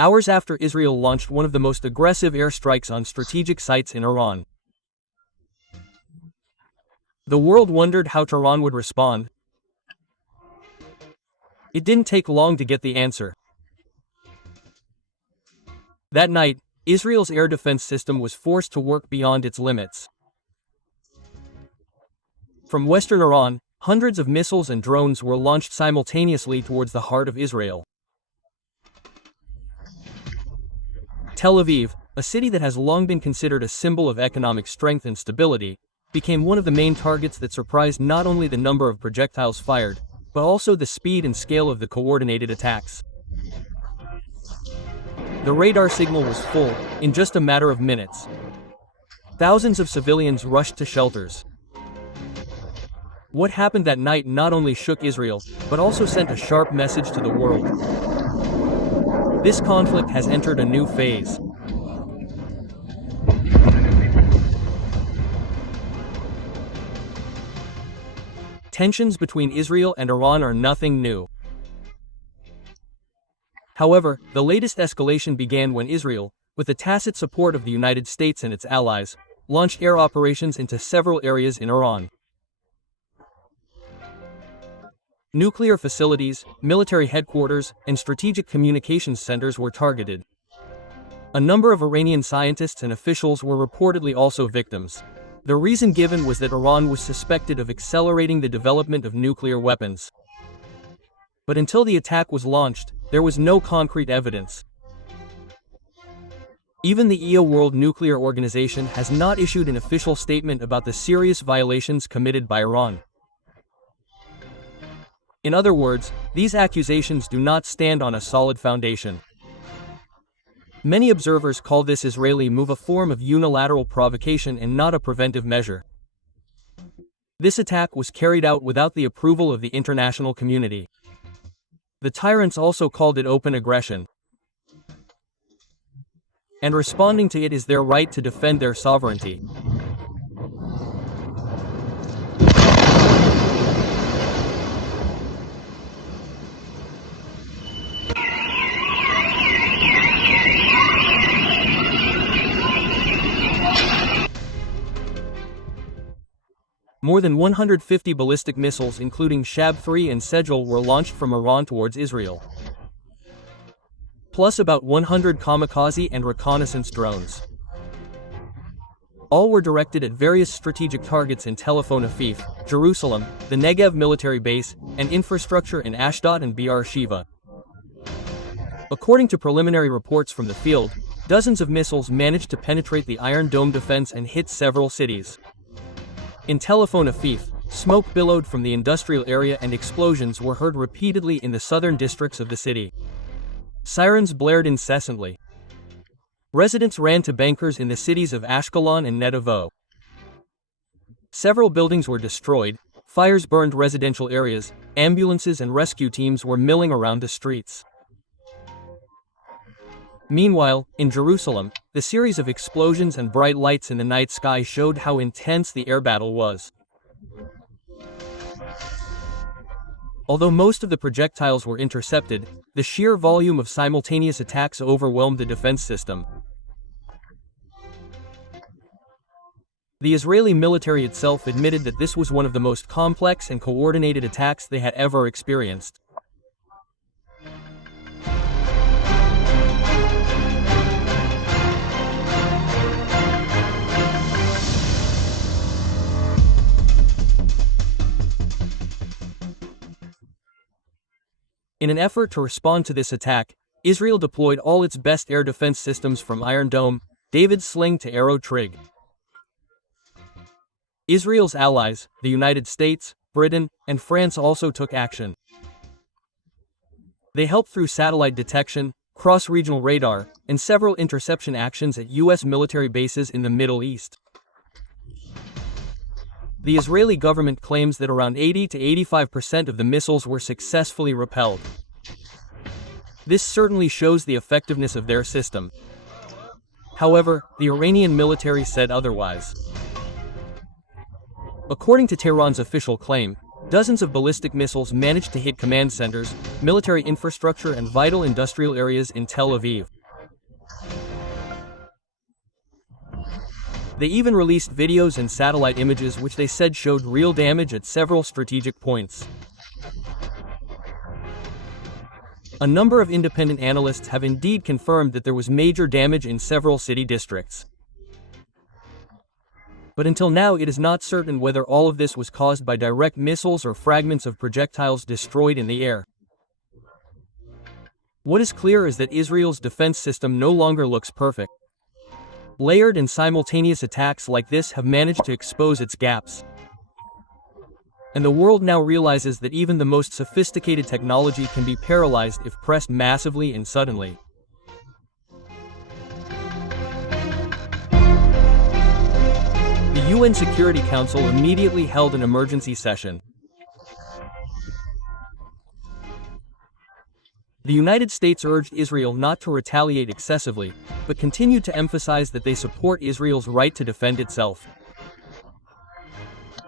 hours after Israel launched one of the most aggressive airstrikes on strategic sites in Iran. The world wondered how Tehran would respond. It didn't take long to get the answer. That night, Israel's air defense system was forced to work beyond its limits. From western Iran, hundreds of missiles and drones were launched simultaneously towards the heart of Israel. Tel Aviv, a city that has long been considered a symbol of economic strength and stability, became one of the main targets that surprised not only the number of projectiles fired, but also the speed and scale of the coordinated attacks. The radar signal was full, in just a matter of minutes. Thousands of civilians rushed to shelters. What happened that night not only shook Israel, but also sent a sharp message to the world. This conflict has entered a new phase. Tensions between Israel and Iran are nothing new. However, the latest escalation began when Israel, with the tacit support of the United States and its allies, launched air operations into several areas in Iran. Nuclear facilities, military headquarters, and strategic communications centers were targeted. A number of Iranian scientists and officials were reportedly also victims. The reason given was that Iran was suspected of accelerating the development of nuclear weapons. But until the attack was launched, there was no concrete evidence. Even the IA World Nuclear Organization has not issued an official statement about the serious violations committed by Iran. In other words, these accusations do not stand on a solid foundation. Many observers call this Israeli move a form of unilateral provocation and not a preventive measure. This attack was carried out without the approval of the international community. The tyrants also called it open aggression. And responding to it is their right to defend their sovereignty. More than 150 ballistic missiles including Shab-3 and Sejal were launched from Iran towards Israel. Plus about 100 kamikaze and reconnaissance drones. All were directed at various strategic targets in Tel Aviv, Jerusalem, the Negev military base, and infrastructure in Ashdod and Be'er-Sheva. According to preliminary reports from the field, dozens of missiles managed to penetrate the Iron Dome defense and hit several cities. In Tel Aviv, smoke billowed from the industrial area and explosions were heard repeatedly in the southern districts of the city. Sirens blared incessantly. Residents ran to bunkers in the cities of Ashkelon and Netivot. Several buildings were destroyed, fires burned residential areas, ambulances and rescue teams were milling around the streets. Meanwhile, in Jerusalem, the series of explosions and bright lights in the night sky showed how intense the air battle was. Although most of the projectiles were intercepted, the sheer volume of simultaneous attacks overwhelmed the defense system. The Israeli military itself admitted that this was one of the most complex and coordinated attacks they had ever experienced. In an effort to respond to this attack, Israel deployed all its best air defense systems from Iron Dome, David's Sling to Arrow Trig. Israel's allies, the United States, Britain, and France also took action. They helped through satellite detection, cross-regional radar, and several interception actions at U.S. military bases in the Middle East. The Israeli government claims that around 80 to 85% of the missiles were successfully repelled. This certainly shows the effectiveness of their system. However, the Iranian military said otherwise. According to Tehran's official claim, Dozens of ballistic missiles managed to hit command centers, military infrastructure and vital industrial areas in Tel Aviv. They even released videos and satellite images which they said showed real damage at several strategic points. A number of independent analysts have indeed confirmed that there was major damage in several city districts. But until now it is not certain whether all of this was caused by direct missiles or fragments of projectiles destroyed in the air. What is clear is that Israel's defense system no longer looks perfect. Layered and simultaneous attacks like this have managed to expose its gaps. And the world now realizes that even the most sophisticated technology can be paralyzed if pressed massively and suddenly. The UN Security Council immediately held an emergency session. The United States urged Israel not to retaliate excessively, but continued to emphasize that they support Israel's right to defend itself.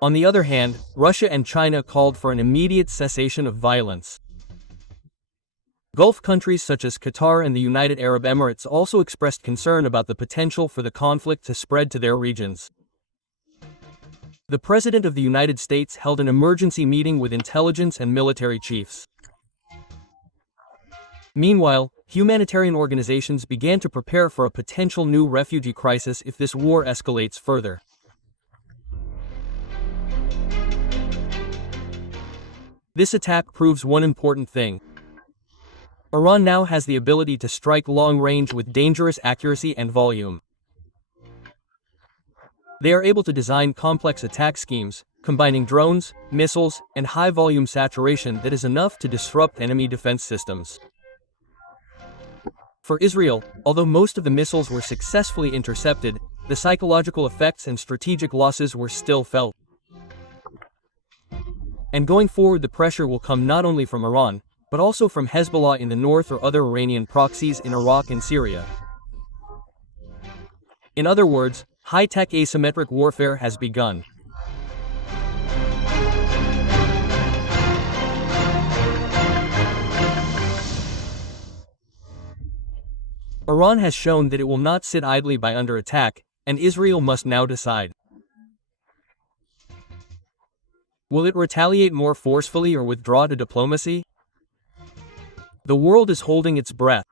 On the other hand, Russia and China called for an immediate cessation of violence. Gulf countries such as Qatar and the United Arab Emirates also expressed concern about the potential for the conflict to spread to their regions. The President of the United States held an emergency meeting with intelligence and military chiefs. Meanwhile, humanitarian organizations began to prepare for a potential new refugee crisis if this war escalates further. This attack proves one important thing. Iran now has the ability to strike long range with dangerous accuracy and volume. They are able to design complex attack schemes, combining drones, missiles, and high-volume saturation that is enough to disrupt enemy defense systems. For Israel, although most of the missiles were successfully intercepted, the psychological effects and strategic losses were still felt. And going forward, the pressure will come not only from Iran, but also from Hezbollah in the north or other Iranian proxies in Iraq and Syria. In other words, high-tech asymmetric warfare has begun. Iran has shown that it will not sit idly by under attack, and Israel must now decide. Will it retaliate more forcefully or withdraw to diplomacy? The world is holding its breath,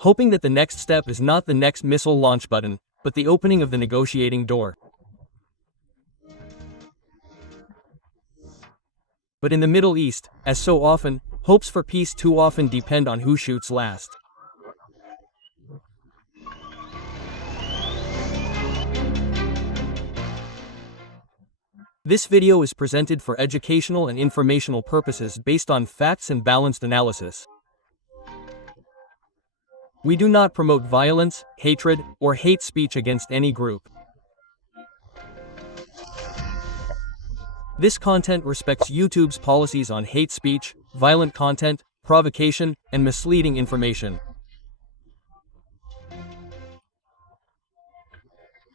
hoping that the next step is not the next missile launch button, but the opening of the negotiating door. But in the Middle East, as so often, hopes for peace too often depend on who shoots last. This video is presented for educational and informational purposes based on facts and balanced analysis. We do not promote violence, hatred, or hate speech against any group. This content respects YouTube's policies on hate speech, violent content, provocation, and misleading information.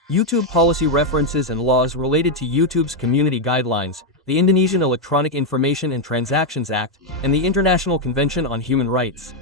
YouTube policy references and laws related to YouTube's community guidelines, the Indonesian Electronic Information and Transactions Act, and the International Convention on Human Rights.